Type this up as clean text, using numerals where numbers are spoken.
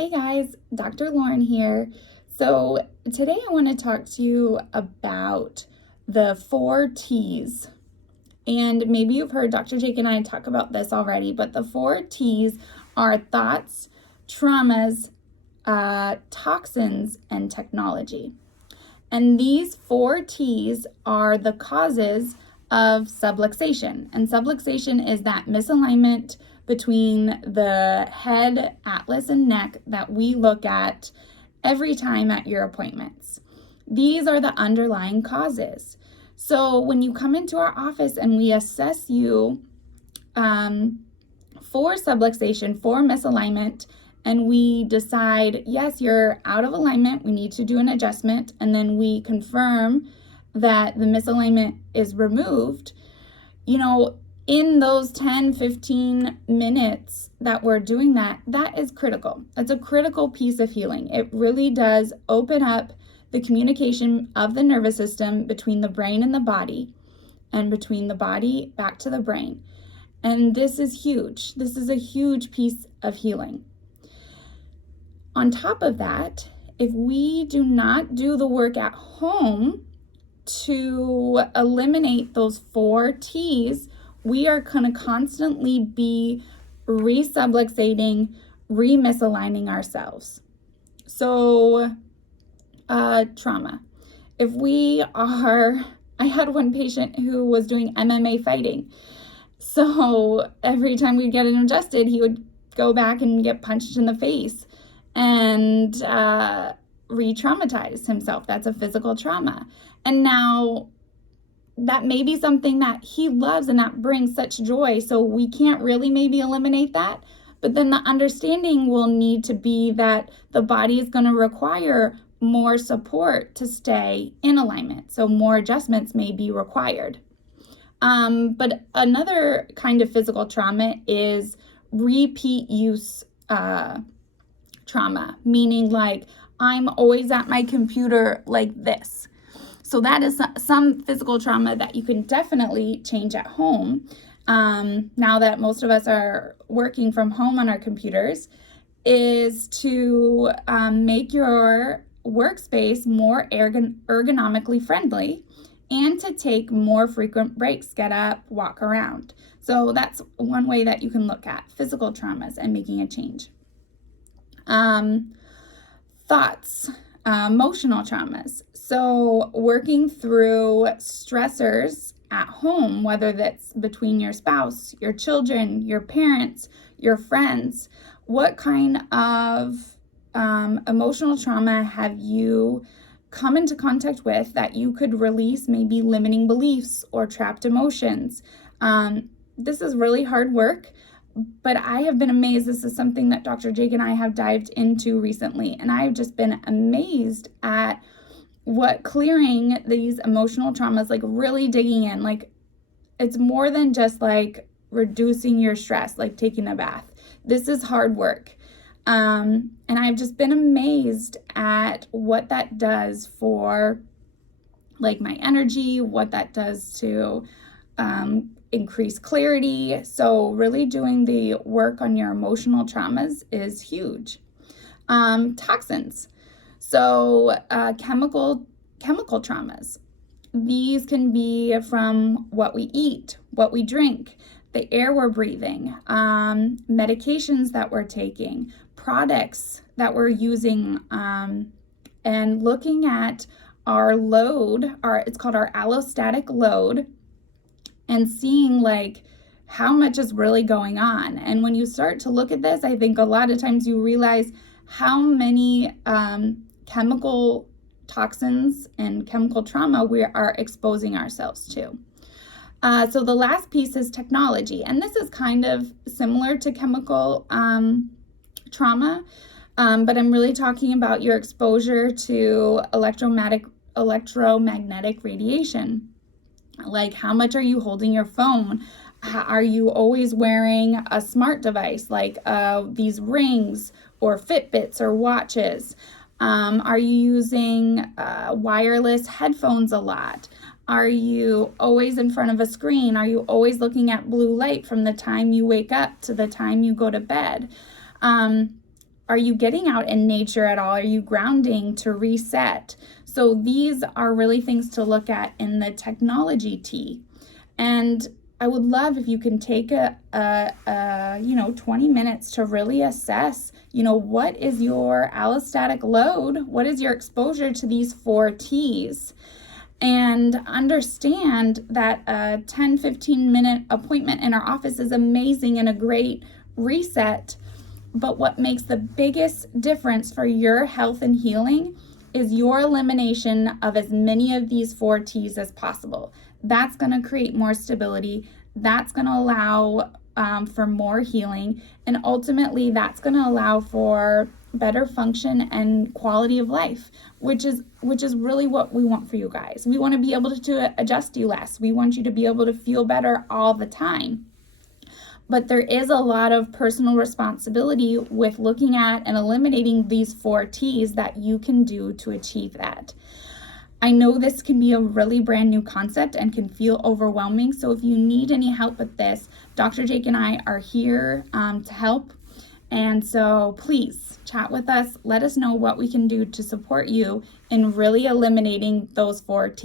Hey guys, Dr. Lauren here. So today I want to talk to you about the 4 T's. And maybe you've heard Dr. Jake and I talk about this already, but the 4 T's are thoughts, traumas, toxins, and technology. And these 4 T's are the causes of subluxation. And subluxation is that misalignment between the head, atlas, and neck that we look at every time at your appointments. These are the underlying causes. So when you come into our office and we assess you for subluxation, for misalignment, and we decide, yes, you're out of alignment, we need to do an adjustment, and then we confirm that the misalignment is removed, in those 10-15 minutes that we're doing that is critical. That's a critical piece of healing. It really does open up the communication of the nervous system between the brain and the body, and between the body back to the brain. And this is huge. This is a huge piece of healing. On top of that, if we do not do the work at home to eliminate those 4 T's, we are going to constantly be re-subluxating, re-misaligning ourselves. So, trauma. I had one patient who was doing MMA fighting. So every time we'd get him adjusted, he would go back and get punched in the face and re-traumatize himself. That's a physical trauma. And now that may be something that he loves and that brings such joy. So we can't really maybe eliminate that. But then the understanding will need to be that the body is going to require more support to stay in alignment. So more adjustments may be required. But another kind of physical trauma is repeat use trauma, meaning like I'm always at my computer like this. So that is some physical trauma that you can definitely change at home. Now that most of us are working from home on our computers, is to make your workspace more ergonomically friendly and to take more frequent breaks, get up, walk around. So that's one way that you can look at physical traumas and making a change. Thoughts, emotional traumas. So working through stressors at home, whether that's between your spouse, your children, your parents, your friends, what kind of emotional trauma have you come into contact with that you could release, maybe limiting beliefs or trapped emotions? This is really hard work, but I have been amazed. This is something that Dr. Jake and I have dived into recently, and I've just been amazed at what clearing these emotional traumas, like really digging in, like it's more than just like reducing your stress, like taking a bath. This is hard work. And I've just been amazed at what that does for like my energy, what that does to increase clarity. So really doing the work on your emotional traumas is huge. Toxins. So chemical traumas. These can be from what we eat, what we drink, the air we're breathing, medications that we're taking, products that we're using, and looking at our load, it's called our allostatic load, and seeing like how much is really going on. And when you start to look at this, I think a lot of times you realize how many chemical toxins and chemical trauma we are exposing ourselves to. So the last piece is technology, and this is kind of similar to chemical trauma, but I'm really talking about your exposure to electromagnetic radiation. Like how much are you holding your phone? Are you always wearing a smart device like these rings or Fitbits or watches? Are you using wireless headphones a lot? Are you always in front of a screen? Are you always looking at blue light from the time you wake up to the time you go to bed? Are you getting out in nature at all? Are you grounding to reset? So these are really things to look at in the technology T. And I would love if you can take a 20 minutes to really assess, what is your allostatic load? What is your exposure to these 4 T's? And understand that a 10-15 minute appointment in our office is amazing and a great reset. But what makes the biggest difference for your health and healing is your elimination of as many of these 4 T's as possible. That's going to create more stability. That's going to allow for more healing. And ultimately, that's going to allow for better function and quality of life, which is really what we want for you guys. We want to be able to adjust you less. We want you to be able to feel better all the time. But there is a lot of personal responsibility with looking at and eliminating these 4 T's that you can do to achieve that. I know this can be a really brand new concept and can feel overwhelming. So if you need any help with this, Dr. Jake and I are here to help. And so please chat with us. Let us know what we can do to support you in really eliminating those 4 T's.